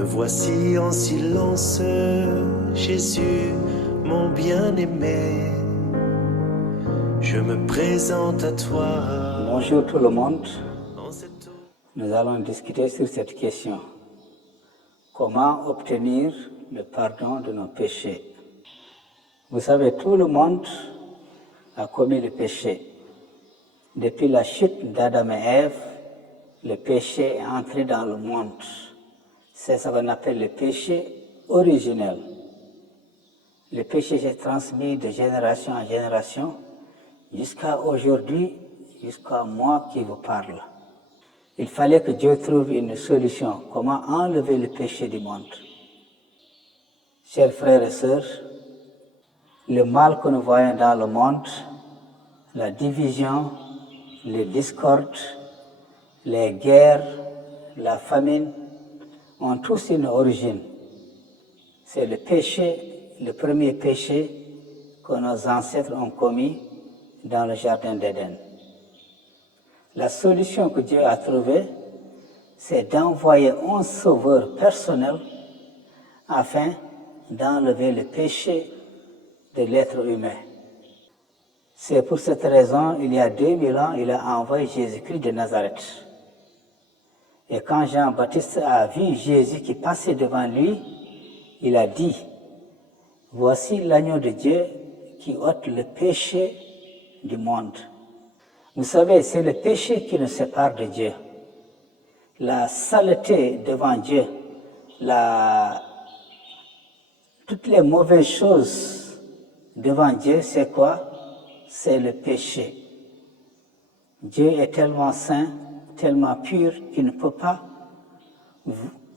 Me voici en silence, Jésus, mon bien-aimé. Je me présente à toi. Bonjour tout le monde. Nous allons discuter sur cette question. Comment obtenir le pardon de nos péchés? Vous savez, tout le monde a commis le péché. Depuis la chute d'Adam et Ève, le péché est entré dans le monde. C'est ce qu'on appelle le péché originel. Le péché s'est transmis de génération en génération jusqu'à aujourd'hui, jusqu'à moi qui vous parle. Il fallait que Dieu trouve une solution, comment enlever le péché du monde. Chers frères et sœurs, le mal que nous voyons dans le monde, la division, les discordes, les guerres, la famine, ont tous une origine. C'est le péché, le premier péché que nos ancêtres ont commis dans le jardin d'Éden. La solution que Dieu a trouvée, c'est d'envoyer un sauveur personnel afin d'enlever le péché de l'être humain. C'est pour cette raison, il y a 2000 ans, il a envoyé Jésus-Christ de Nazareth. Et quand Jean-Baptiste a vu Jésus qui passait devant lui, il a dit, « Voici l'agneau de Dieu qui ôte le péché du monde. » Vous savez, c'est le péché qui nous sépare de Dieu. La saleté devant Dieu, toutes les mauvaises choses devant Dieu, c'est quoi? C'est le péché. Dieu est tellement saint, tellement pur qu'il ne peut pas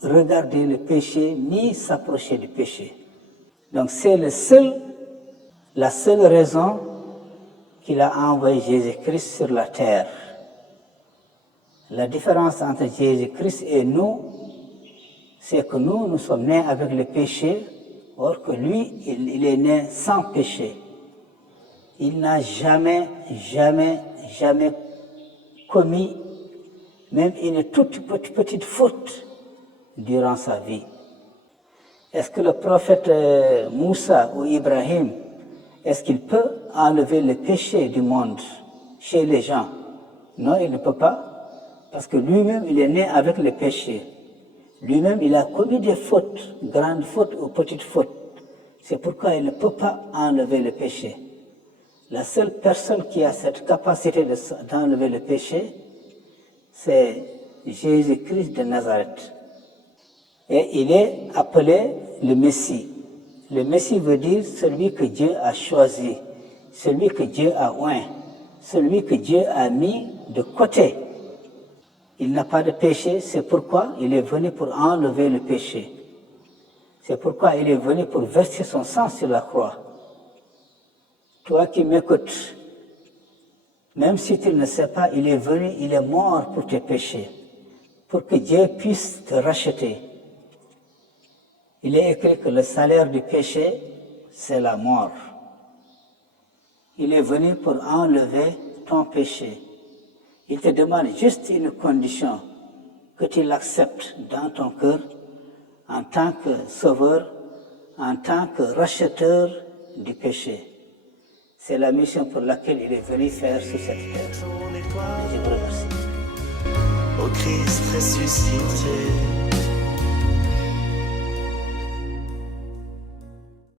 regarder le péché ni s'approcher du péché. Donc c'est la seule raison qu'il a envoyé Jésus-Christ sur la terre. La différence entre Jésus-Christ et nous, c'est que nous sommes nés avec le péché, or que lui, il est né sans péché. Il n'a jamais commis même une toute petite faute durant sa vie. Est-ce que le prophète Moussa ou Ibrahim, est-ce qu'il peut enlever le péché du monde chez les gens? Non, il ne peut pas, parce que lui-même, il est né avec le péché. Lui-même, il a commis des fautes, grandes fautes ou petites fautes. C'est pourquoi il ne peut pas enlever le péché. La seule personne qui a cette capacité d'enlever le péché, c'est Jésus-Christ de Nazareth. Et il est appelé le Messie. Le Messie veut dire celui que Dieu a choisi, celui que Dieu a oint, celui que Dieu a mis de côté. Il n'a pas de péché, c'est pourquoi il est venu pour enlever le péché. C'est pourquoi il est venu pour verser son sang sur la croix. Toi qui m'écoutes, même si tu ne sais pas, il est venu, il est mort pour tes péchés, pour que Dieu puisse te racheter. Il est écrit que le salaire du péché, c'est la mort. Il est venu pour enlever ton péché. Il te demande juste une condition, que tu l'acceptes dans ton cœur en tant que sauveur, en tant que racheteur du péché. C'est la mission pour laquelle il est venu faire sur cette terre. Je vous remercie. Au Christ ressuscité.